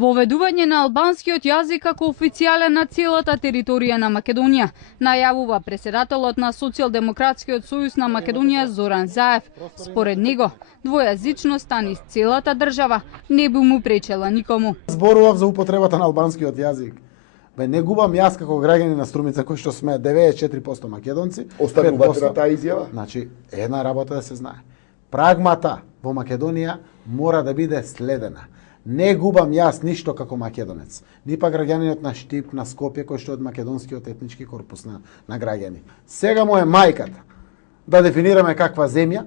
Воведување на албанскиот јазик како официјален на целата територија на Македонија, најавува преседателот на Социјалдемократскиот сојуз на Македонија Зоран Заев. Според него, двојазичноста низ целата држава не би му пречела никому. Зборував за употребата на албанскиот јазик. Не губам јас како граѓани на Струмица, кои што сме 94% македонци. Останувате на таа изјава? Значи, една работа да се знае. Прагмата во Македонија мора да биде следена. Не губам јас ништо како македонец. Ни па граѓанинот на Штип, на Скопје, кој што е од македонскиот етнички корпус на граѓани. Сега му е мајката да дефинираме каква земја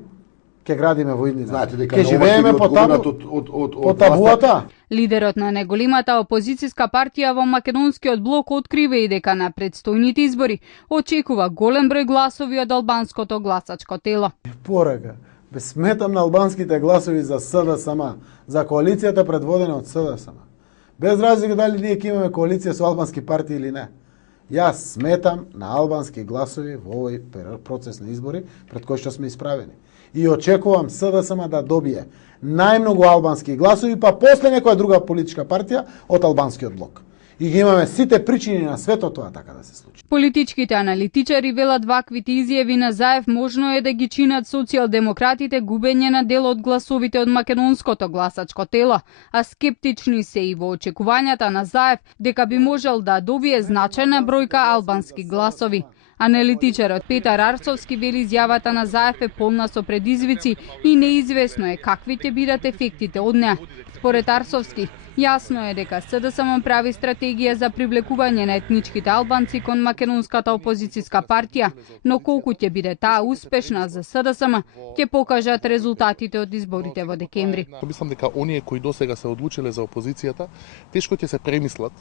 ќе градиме во иднина. Знаете дека ќе живееме по табуата. Лидерот на најголемата опозицијска партија во македонскиот блок открива и дека на предстојните избори очекува голем број гласови од албанското гласачко тело. Порака, сметам на албанските гласови за СДСМ, за коалицијата предводена од СДСМ. Без разлика дали ние ќе имаме коалиција со албански партии или не. Јас сметам на албански гласови во овој процес на избори пред кој што сме исправени. И очекувам СДСМ да добие најмногу албански гласови, па после некоја друга политичка партија од албанскиот блок. И ги имаме сите причини на светот тоа така да се случи. Политичките аналитичари велат ваквите изјави на Заев можно е да ги чинат социјалдемократите губење на дел од гласовите од македонското гласачко тело, а скептични се и во очекувањата на Заев дека би можел да добие значајна бројка албански гласови. Аналитичарот Петар Арцовски вели изјавата на Заев е полна со предизвици и неизвестно е какви ќе бидат ефектите од неа. Според Арцовски, јасно е дека СДСМ прави стратегија за привлекување на етничките албанци кон македонската опозицијска партија, но колку ќе биде таа успешна за СДСМ, ќе покажат резултатите од изборите во декември. Мислам дека оние кои досега се одлучиле за опозицијата, тешко ќе се премислат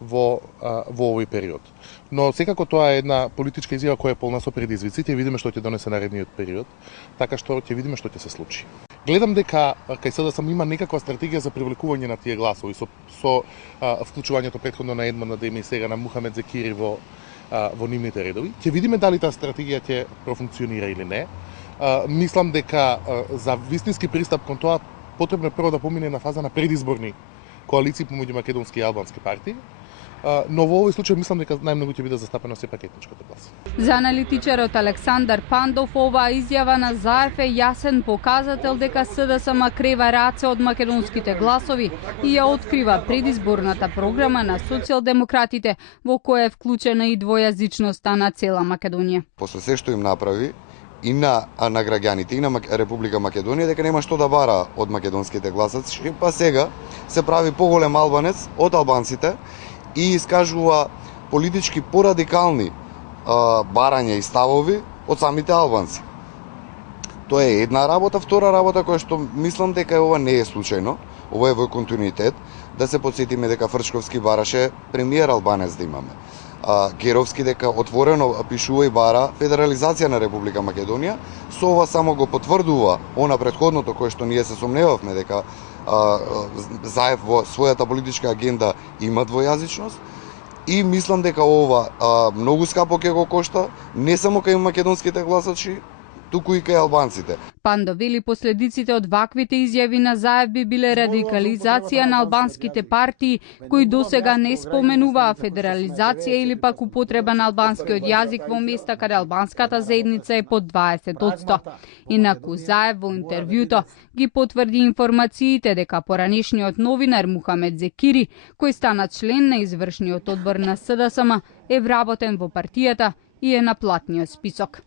во овој период. Но секако тоа е една политичка изјава која е полна со предизвици, ќе видиме што ќе донесе наредниот период, така што ќе видиме што ќе се случи. Гледам дека кај СДСМ има некаква стратегија за привлекување на тие гласови со вклучувањето претходно на Едман Адеми и сега на Мухамед Зекири во нивните редови. Ќе видиме дали таа стратегија ќе профункционира или не. Мислам дека за вистински пристап кон тоа потребно е прво да помине на фаза на предизборни коалиции помеѓу македонски и албански партии. Но во овој случај мислам дека најмногу ќе биде застапено сепак етничкото глас. За аналитичарот Александар Пандов, оваа изјава на Заев е јасен показател дека СДСМ крева раце од македонските гласови и ја открива предизборната програма на социјалдемократите во која е вклучена и двојазичноста на цела Македонија. После се што им направи и на граѓаните и на Република Македонија дека нема што да бара од македонските гласачи, па сега се прави поголем албанец од албанците и искажува политички порадикални барања и ставови од самите албанци. Тоа е една работа, втора работа која што мислам дека ова не е случајно, ова е во континуитет, да се потсетиме дека Фрчковски бараше премиер албанец да имаме. Геровски дека отворено пишува и бара федерализација на Република Македонија, со ова само го потврдува она претходното кое што ние се сомневавме дека Заев во својата политичка агенда има двојазичност и мислам дека ова многу скапо ќе го кошта не само кај македонските гласачи, туку и кај албанците. Пандо вели последиците од ваквите изјави на Заев би биле радикализација на албанските партии кои досега не споменуваа федерализација или пак употреба на албанскиот јазик во места каде албанската заедница е под 20%. Инаку Заев во интервјуто ги потврди информациите дека поранешниот новинар Мухамед Зекири, кој стана член на извршниот одбор на СДСМ, е вработен во партијата и е на платниот список.